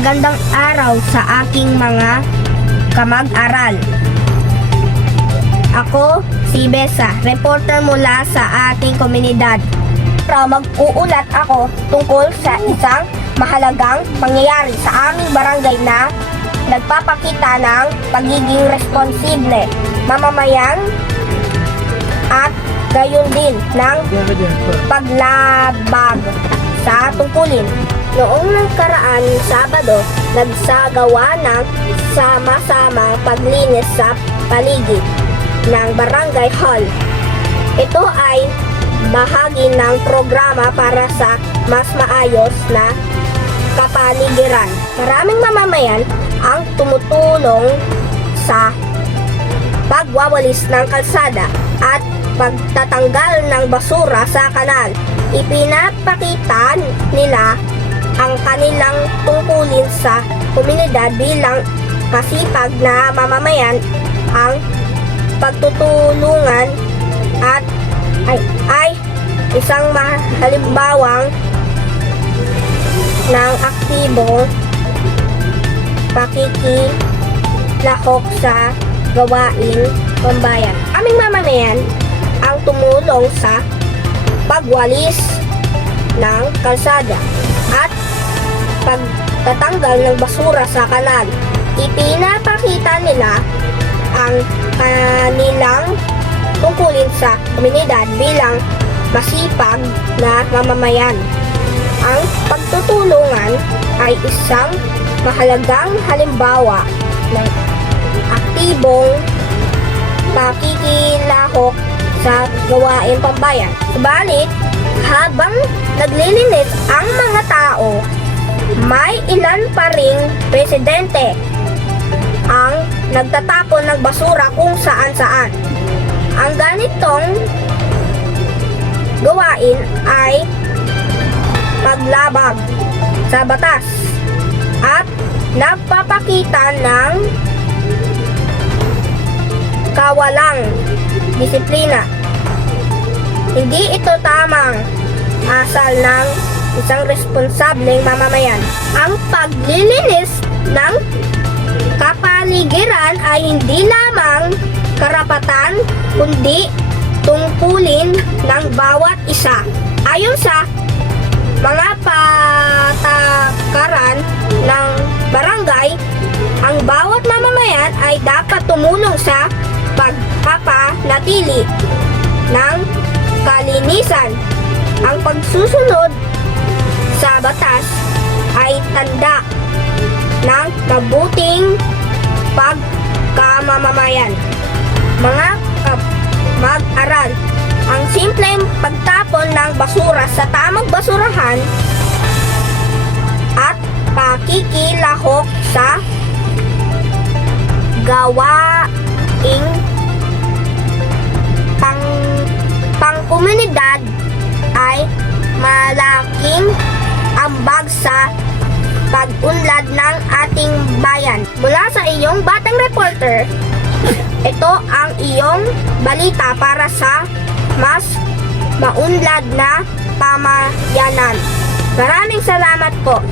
Gandang araw sa aking mga kamag-aral. Ako si Besa, reporter mula sa ating komunidad. Mag-uulat ako tungkol sa isang mahalagang pangyayari sa aming barangay na nagpapakita ng pagiging responsible, mamamayan at gayon din ng paglabag sa tungkulin. Noong nakaraan Sabado, nagsagawa ng sama-sama paglinis sa paligid ng Barangay Hall. Ito ay bahagi ng programa para sa mas maayos na kapaligiran. Maraming mamamayan ang tumutulong sa pagwawalis ng kalsada at pagtatanggal ng basura sa kanal. Ipinapakita nila ang kanilang tungkulin sa komunidad bilang masipag na mamamayan. Ang pagtutulungan at ay isang halimbawang ng aktibong pakikilahok sa gawain pambayan. Aming mamamayan ang tumulong sa pagwalis ng kalsada at pagtatanggal ng basura sa kanal. Ipinapakita nila ang kanilang tungkulin sa komunidad bilang masipag na mamamayan. Ang pagtutulungan ay isang mahalagang halimbawa ng aktibong pakikilahok sa gawain pambayan. Subalit, habang naglilinis ang mga tao, may ilan pa ring presidente ang nagtatapon ng basura kung saan-saan. Ang ganitong gawain ay paglabag sa batas at nagpapakita ng kawalang disiplina. Hindi ito tamang asal ng isang responsableng mamamayan. Ang paglilinis ng kapaligiran ay hindi lamang karapatan kundi tungkulin ng bawat isa. Ayon sa mga patakaran ng barangay, ang bawat mamamayan ay dapat tumulong sa pagpapanatili ng kalinisan. Ang pagsusunod sa batas ay tanda ng mabuting pagkamamamayan. Mga mag-aral, ang simpleng pagtapon ng basura sa tamang basurahan at pakikilahok sa gawaing pangkomunidad ay malaking ambag sa pag-unlad ng ating bayan. Mula sa iyong batang reporter, ito ang iyong balita para sa mas maunlad na pamayanan. Maraming salamat po.